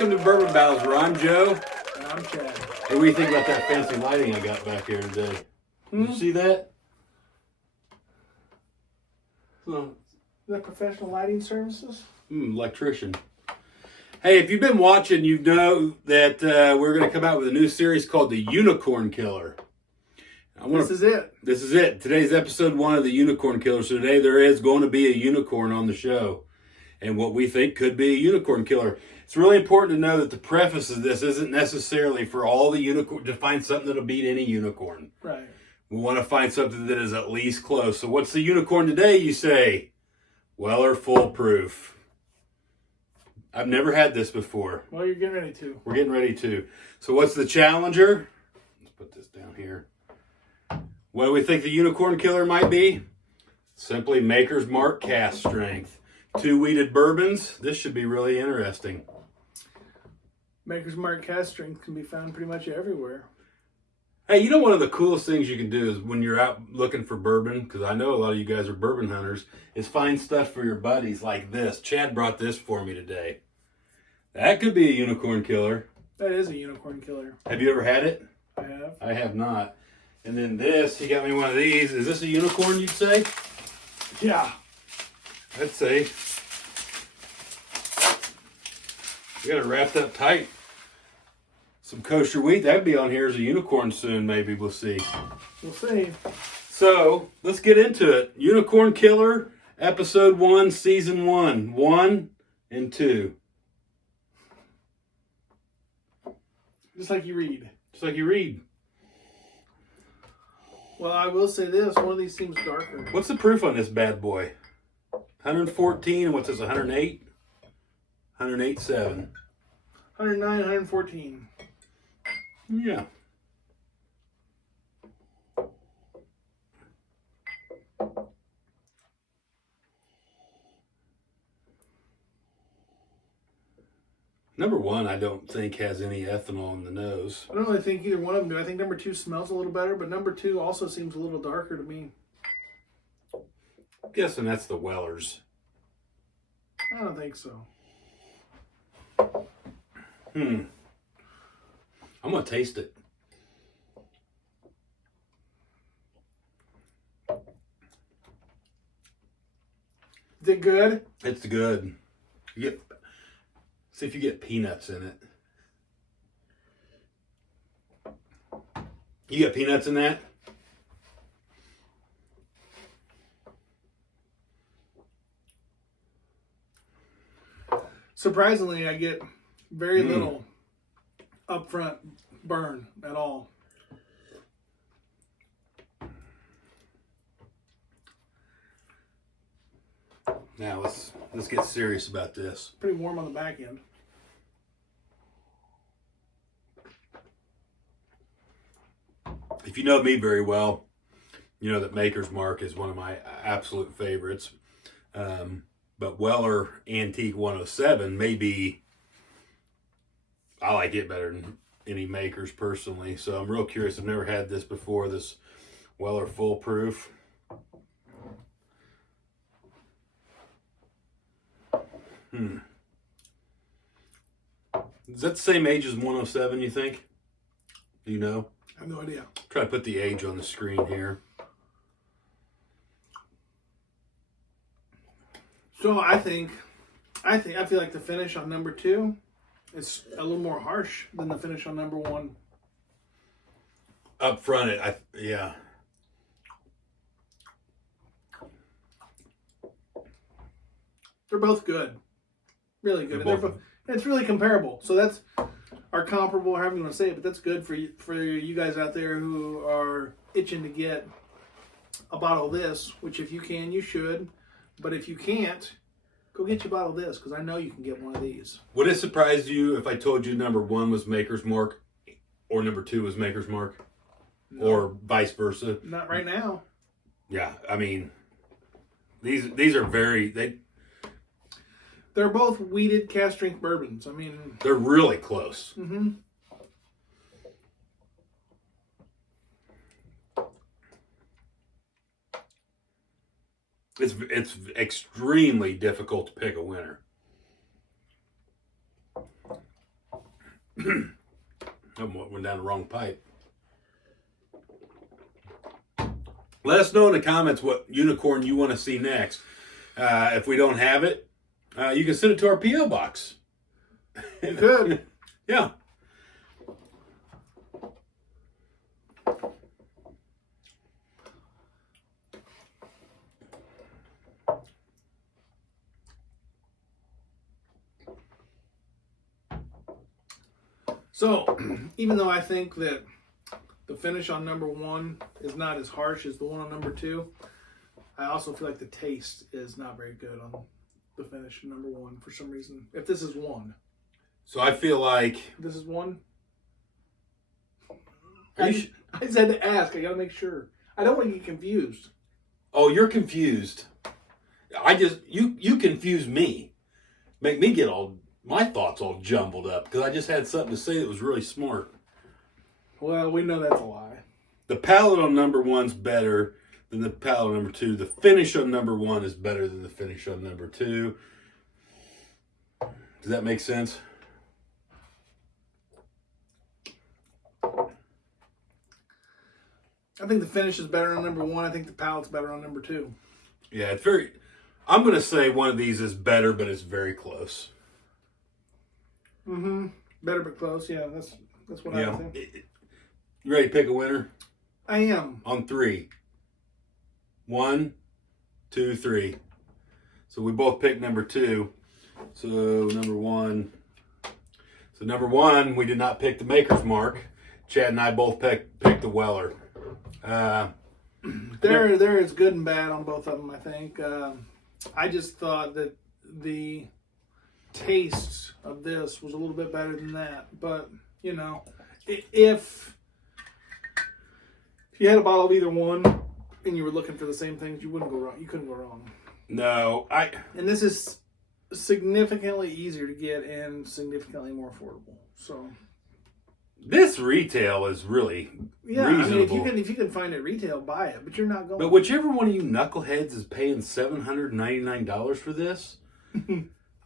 welcome to Bourbon Battles, where I'm Joe. And I'm Chad. Hey, what do you think about that fancy lighting I got back here today? Did you see that? Is that professional lighting services? Electrician. Hey, if you've been watching, you know that we're going to come out with a new series called The Unicorn Killer. This is it. This is it. Today's episode 1 of The Unicorn Killer. So today there is going to be a unicorn on the show. And what we think could be a unicorn killer. It's really important to know that the preface of this isn't necessarily for all the unicorn to find something that'll beat any unicorn. Right. We want to find something that is at least close. So what's the unicorn today, you say? Weller Foolproof. I've never had this before. Well, you're getting ready to. We're getting ready to. So what's the challenger? Let's put this down here. What do we think the unicorn killer might be? Simply Makers Mark Cask Strength. 2 wheated bourbons. This should be really interesting. Makers Mark Cask Strength can be found pretty much everywhere. Hey, you know one of the coolest things you can do is when you're out looking for bourbon, because I know a lot of you guys are bourbon hunters, is find stuff for your buddies like this. Chad brought this for me today. That could be a unicorn killer. That is a unicorn killer. Have you ever had it? I have. I have not. And then this, he got me one of these. Is this a unicorn, you'd say? Yeah. I'd say. We got it wrapped up tight. Some kosher wheat. That'd be on here as a unicorn soon, maybe. We'll see. We'll see. So, let's get into it. Unicorn Killer, Episode 1, Season 1. 1 and 2. Just like you read. Just like you read. Well, I will say this. One of these seems darker. What's the proof on this bad boy? 114, and what's this, 108? 108.7. 109, 114. Yeah. Number 1, I don't think has any ethanol in the nose. I don't really think either one of them do. I think number 2 smells a little better, but number 2 also seems a little darker to me. I'm guessing that's the Wellers. I don't think so. I'm going to taste it. Is it good? It's good. See if you get peanuts in it. You get peanuts in that? Surprisingly, I get very little upfront burn at all. Now let's get serious about this. Pretty warm on the back end. If you know me very well, you know that Maker's Mark is one of my absolute favorites. But Weller Antique 107 may be, I like it better than any Makers personally. So I'm real curious. I've never had this before, this Weller Foolproof. Is that the same age as 107, you think? Do you know? I have no idea. Try to put the age on the screen here. So I feel like the finish on number 2 is a little more harsh than the finish on number 1. Up front, yeah. They're both good. Really good. They're both. It's really comparable. So that's our comparable, however you want to say it, but that's good for you guys out there who are itching to get a bottle of this, which if you can, you should. But if you can't, go get you a bottle of this, because I know you can get one of these. Would it surprise you if I told you number 1 was Maker's Mark or number 2 was Maker's Mark? No. Or vice versa? Not right now. Yeah, I mean, these are they're both wheated cask strength bourbons. I mean, they're really close. Mm-hmm. It's extremely difficult to pick a winner. Went down the wrong pipe. Let us know in the comments what unicorn you want to see next. If we don't have it, you can send it to our P.O. box. You could. Yeah. So, even though I think that the finish on number 1 is not as harsh as the one on number 2, I also feel like the taste is not very good on the finish of number 1 for some reason. If this is 1. So I feel like... This is 1? I just had to ask. I got to make sure. I don't want to get confused. Oh, you're confused. You confuse me. Make me get my thoughts all jumbled up because I just had something to say that was really smart. Well, we know that's a lie. The palate on number 1's better than the palate on number 2. The finish on number 1 is better than the finish on number 2. Does that make sense? I think the finish is better on number 1. I think the palate's better on number 2. Yeah, it's very... I'm going to say one of these is better, but it's very close. Mm-hmm. Better but close. Yeah, that's what I think. You ready to pick a winner? I am. On 3. 1, 2, 3. So we both picked number 2. So number 1. So number 1, we did not pick the Makers Mark. Chad and I both picked the Weller. There is good and bad on both of them, I think. I just thought that the taste of this was a little bit better than that. But, you know, if you had a bottle of either one and you were looking for the same things, you wouldn't go wrong. You couldn't go wrong. No, And this is significantly easier to get and significantly more affordable. So this retail is really reasonable. I mean, if you can find it retail, buy it. But you're not going. But whichever one of you knuckleheads is paying $799 for this,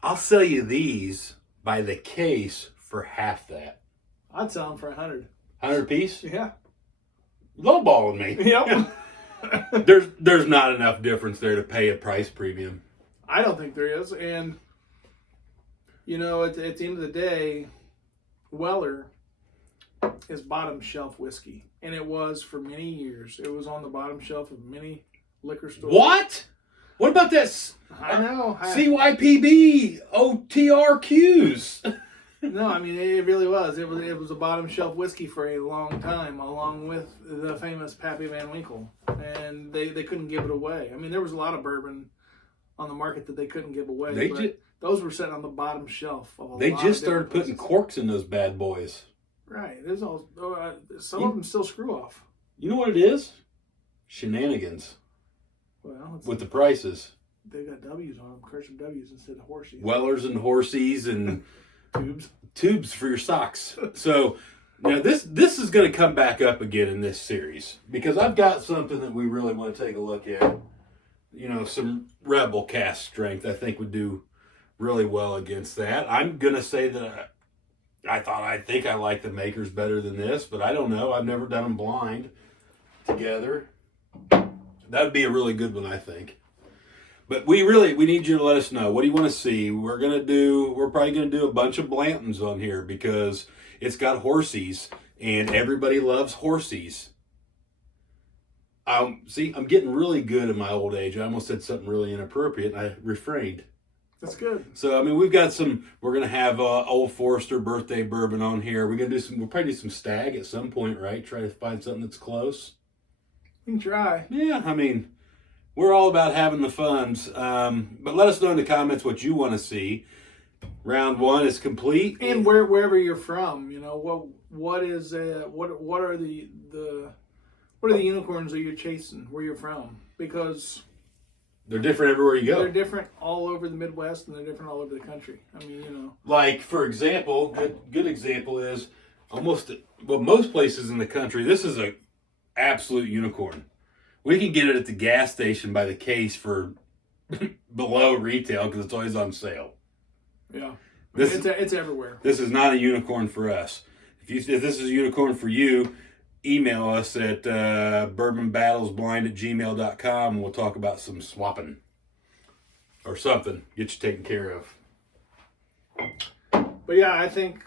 I'll sell you these by the case for half that. I'd sell them for $100. 100 piece? Yeah. Lowballing me. Yep. There's not enough difference there to pay a price premium. I don't think there is. And, you know, at the end of the day, Weller is bottom shelf whiskey. And it was for many years. It was on the bottom shelf of many liquor stores. What? What about that? I know. CYPB OTRQs. No, I mean, it really was. It was a bottom shelf whiskey for a long time, along with the famous Pappy Van Winkle. And they couldn't give it away. I mean, there was a lot of bourbon on the market that they couldn't give away. Those were sitting on the bottom shelf of a They lot just of started putting places. corks in those bad boys. Right. There's some of them still screw off. You know what it is? Shenanigans. Well, with the prices. They got W's on them, cursive W's instead of horsies. Wellers and horsies and tubes for your socks. So now this is going to come back up again in this series because I've got something that we really want to take a look at. You know, some Rebel Cask Strength I think would do really well against that. I'm going to say that I think I like the Makers better than this, but I don't know. I've never done them blind together. That would be a really good one, I think. But we need you to let us know. What do you want to see? We're probably going to do a bunch of Blantons on here because it's got horsies and everybody loves horsies. See, I'm getting really good in my old age. I almost said something really inappropriate and I refrained. That's good. So, I mean, we're going to have Old Forester birthday bourbon on here. We'll probably do some Stag at some point, right? Try to find something that's close. You can try. Yeah, I mean, we're all about having the funds. But let us know in the comments what you want to see. Round 1 is complete. And wherever you're from, you know, what are the unicorns that you're chasing where you're from? Because they're different everywhere you go. They're different all over the Midwest and they're different all over the country. I mean, you know. Like, for example, good example is most places in the country, this is a absolute unicorn. We can get it at the gas station by the case for below retail because it's always on sale. Yeah. It's everywhere. This is not a unicorn for us. If this is a unicorn for you, email us at bourbonbattlesblind@gmail.com and we'll talk about some swapping or something. Get you taken care of. But yeah, I think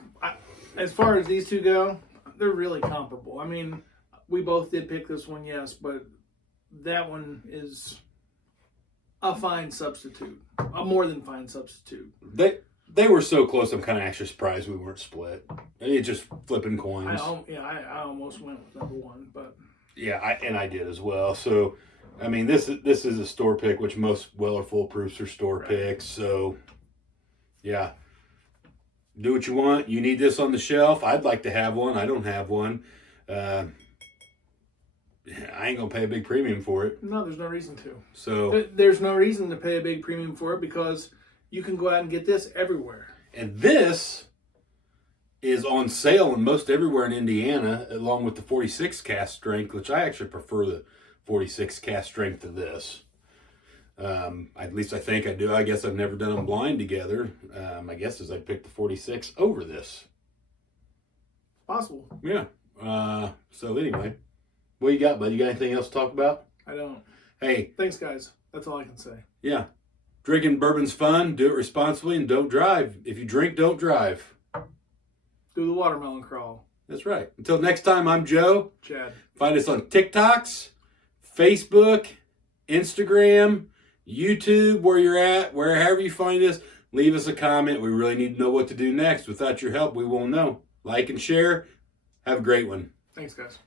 as far as these two go, they're really comparable. I mean, we both did pick this one, yes, but that one is a fine substitute, a more than fine substitute. They were so close. I'm kind of actually surprised we weren't split. It's just flipping coins. I almost went with number one, but yeah, I did as well. So, I mean, this is a store pick, which most Weller Full Proofs are store picks. So, yeah, do what you want. You need this on the shelf. I'd like to have one. I don't have one. I ain't gonna pay a big premium for it. No, there's no reason to. So there's no reason to pay a big premium for it because you can go out and get this everywhere. And this is on sale in most everywhere in Indiana, along with the 46 cask strength, which I actually prefer the 46 cask strength to this. At least I think I do. I guess I've never done them blind together. My guess is I'd pick the 46 over this. Possible. Yeah. So anyway, what you got, bud? You got anything else to talk about? I don't. Hey. Thanks, guys. That's all I can say. Yeah. Drinking bourbon's fun. Do it responsibly and don't drive. If you drink, don't drive. Do the watermelon crawl. That's right. Until next time, I'm Joe. Chad. Find us on TikToks, Facebook, Instagram, YouTube, where you're at, wherever you find us. Leave us a comment. We really need to know what to do next. Without your help, we won't know. Like and share. Have a great one. Thanks, guys.